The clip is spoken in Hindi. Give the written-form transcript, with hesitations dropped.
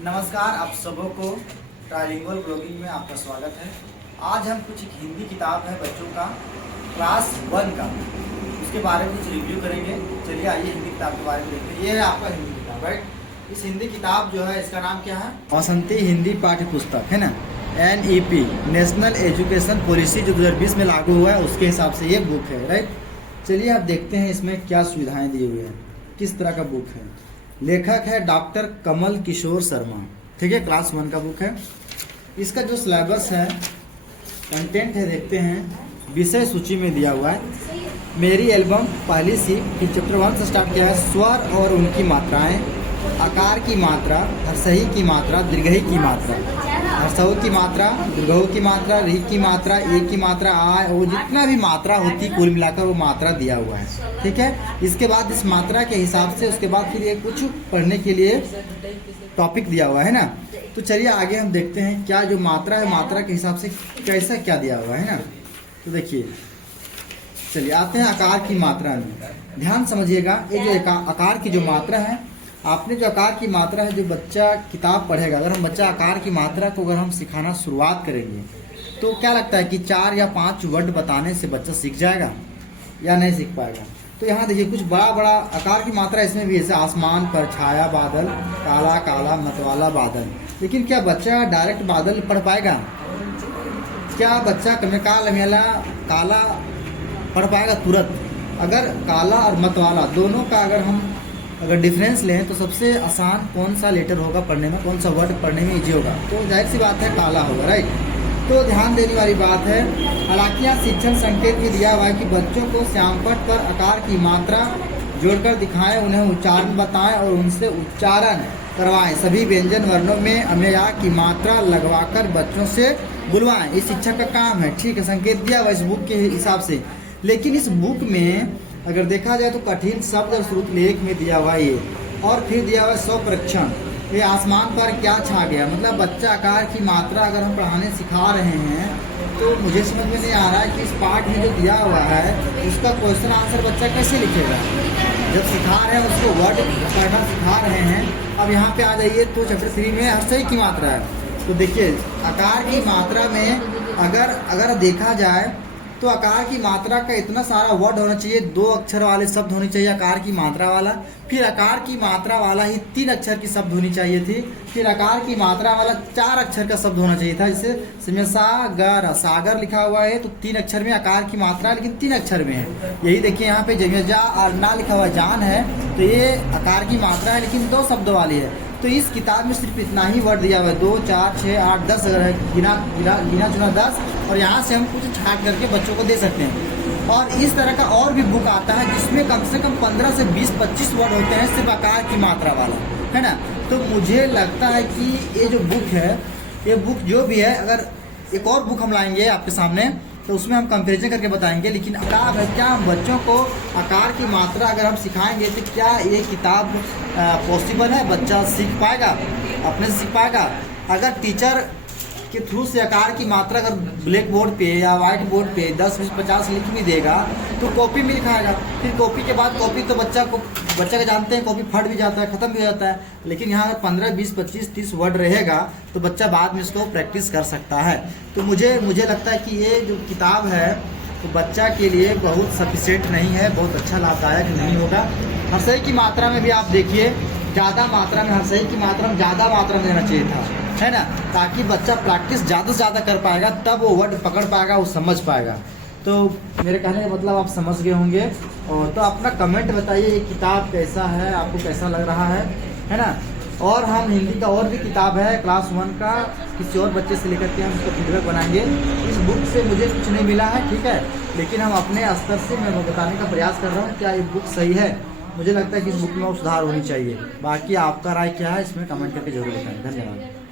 नमस्कार, आप सबों को ट्राइलिंगुअल ब्लॉगिंग में आपका स्वागत है। आज हम कुछ एक हिंदी किताब है बच्चों का क्लास 1 का, उसके बारे में कुछ रिव्यू करेंगे। चलिए आइए हिंदी किताब के बारे में देखते हैं। ये है आपका हिंदी किताब, राइट। इस हिंदी किताब जो है इसका नाम क्या है? वासंती हिंदी पाठ्य पुस्तक है ना। NEP नेशनल एजुकेशन पॉलिसी जो 2020 में लागू हुआ है उसके हिसाब से ये बुक है, राइट। चलिए आप देखते हैं इसमें क्या सुविधाएं दी हुई है, किस तरह का बुक है। लेखक है डॉक्टर कमल किशोर शर्मा, ठीक है। क्लास 1 का बुक है। इसका जो सिलेबस है, कंटेंट है, देखते हैं। विषय सूची में दिया हुआ है मेरी एल्बम पहली सीख, फिर चैप्टर 1 से स्टार्ट किया है। स्वर और उनकी मात्राएं, आकार की मात्रा, हर्षई की मात्रा, दीर्घई की मात्रा, हर्षऊ की मात्रा, दीर्घऊ की मात्रा, री की मात्रा, ए की मात्रा, आ, वो जितना भी मात्रा होती है कुल मिलाकर वो मात्रा दिया हुआ है, ठीक है। इसके बाद इस मात्रा के हिसाब से उसके बाद फिर ये कुछ पढ़ने के लिए टॉपिक दिया हुआ है ना। तो चलिए आगे हम देखते हैं क्या जो मात्रा है, मात्रा के हिसाब से कैसा क्या दिया हुआ है ना। तो देखिए, चलिए आते हैं आकार की मात्रा में। ध्यान समझिएगा, ये जो आकार की जो मात्रा है, आपने जो आकार की मात्रा है, जो बच्चा किताब पढ़ेगा, अगर हम बच्चा आकार की मात्रा को अगर हम सिखाना शुरुआत करेंगे तो क्या लगता है कि 4 या 5 वर्ड बताने से बच्चा सीख जाएगा या नहीं सीख पाएगा। तो यहाँ देखिए कुछ बड़ा बड़ा आकार की मात्रा इसमें भी, जैसे आसमान पर छाया बादल, काला काला मतवाला बादल। लेकिन क्या बच्चा डायरेक्ट बादल पढ़ पाएगा? क्या बच्चा काला मेला काला पढ़ पाएगा तुरंत? अगर काला और मतवाला दोनों का अगर डिफरेंस लें तो सबसे आसान कौन सा लेटर होगा पढ़ने में, कौन सा वर्ड पढ़ने में इजी होगा? तो जाहिर सी बात है काला होगा, राइट। तो ध्यान देने वाली बात है। हालांकि यहाँ शिक्षण संकेत भी दिया हुआ है कि बच्चों को श्यामपट्ट पर आकार की मात्रा जोड़कर दिखाएं, उन्हें उच्चारण बताएं और उनसे उच्चारण करवाएं। सभी व्यंजन वर्णों में अमेया की मात्रा लगवाकर बच्चों से बुलवाएं। ये शिक्षक का काम है, ठीक है। संकेत दिया हुआ इस बुक के हिसाब से। लेकिन इस बुक में अगर देखा जाए तो कठिन शब्द और श्रुत लेख में दिया हुआ ये, और फिर दिया हुआ स्व परीक्षण। ये आसमान पर क्या छा गया, मतलब बच्चा आकार की मात्रा अगर हम पढ़ाने सिखा रहे हैं तो मुझे समझ में नहीं आ रहा है कि इस पार्ट में जो दिया हुआ है उसका क्वेश्चन आंसर बच्चा कैसे लिखेगा। जब सिखा रहे हैं उसको वर्ड पढ़ना सिखा रहे हैं। अब यहाँ पे आ जाइए तो चैप्टर 3 में हर्षई की मात्रा है। तो देखिए आकार की मात्रा में अगर देखा जाए तो आकार की मात्रा का इतना सारा वर्ड होना चाहिए, 2 अक्षर वाले शब्द होने चाहिए आकार की मात्रा वाला। फिर आकार की मात्रा वाला ही 3 अक्षर की शब्द होनी चाहिए थी। फिर आकार की मात्रा वाला 4 अक्षर का शब्द होना चाहिए था। जैसे सागर, सागर लिखा हुआ है तो 3 अक्षर में आकार की मात्रा, लेकिन 3 अक्षर में है। यही देखिए यहाँ पे जमिया और ना लिखा हुआ जान है तो ये आकार की मात्रा है लेकिन 2 शब्दों वाली है। तो इस किताब में सिर्फ इतना ही वर्ड दिया हुआ है, 2, 4, 6, 8, 10 अगर है, गिना चुना 10, और यहाँ से हम कुछ छाट करके बच्चों को दे सकते हैं। और इस तरह का और भी बुक आता है जिसमें कम से कम 15 से 20-25 वर्ड होते हैं सिर्फ आकार की मात्रा वाला, है ना। तो मुझे लगता है कि ये जो बुक है, ये बुक जो भी है, अगर एक और बुक हम लाएंगे आपके सामने तो उसमें हम कंपेरिजन करके बताएंगे। लेकिन किताब है, क्या हम बच्चों को आकार की मात्रा अगर हम सिखाएंगे तो क्या ये किताब पॉसिबल है? बच्चा सीख पाएगा, अपने से सीख पाएगा? अगर टीचर के थ्रू से आकार की मात्रा अगर ब्लैक बोर्ड पे या व्हाइट बोर्ड पे 10, 20, 50 लिख भी देगा तो कॉपी में लिखाएगा। फिर कॉपी के बाद कॉपी तो बच्चा का जानते हैं कॉपी फट भी जाता है, खत्म भी हो जाता है। लेकिन यहाँ अगर 15, 20, 25, 30 वर्ड रहेगा तो बच्चा बाद में इसको प्रैक्टिस कर सकता है। तो मुझे लगता है कि ये जो किताब है तो बच्चा के लिए बहुत सफिशिएंट नहीं है, बहुत अच्छा लाभदायक नहीं होगा। हर्षई की मात्रा में भी आप देखिए, ज़्यादा मात्रा में, हर्षई की मात्रा में ज़्यादा मात्रा में देना चाहिए था, है ना, ताकि बच्चा प्रैक्टिस ज़्यादा से ज़्यादा कर पाएगा, तब वो वर्ड पकड़ पाएगा, वो समझ पाएगा। तो मेरे कहने का मतलब आप समझ गए होंगे। और तो अपना कमेंट बताइए ये किताब कैसा है, आपको कैसा लग रहा है ना। और हम हिंदी का और भी किताब है क्लास 1 का, किसी और बच्चे से लेकर के हम उसका फीडबैक बनाएंगे। इस बुक से मुझे कुछ नहीं मिला है, ठीक है, लेकिन हम अपने स्तर से मैं बताने का प्रयास कर रहा हूँ क्या ये बुक सही है। मुझे लगता है कि इस बुक में सुधार होनी चाहिए। बाकी आपका राय क्या है इसमें कमेंट करके जरूर बताएं। धन्यवाद।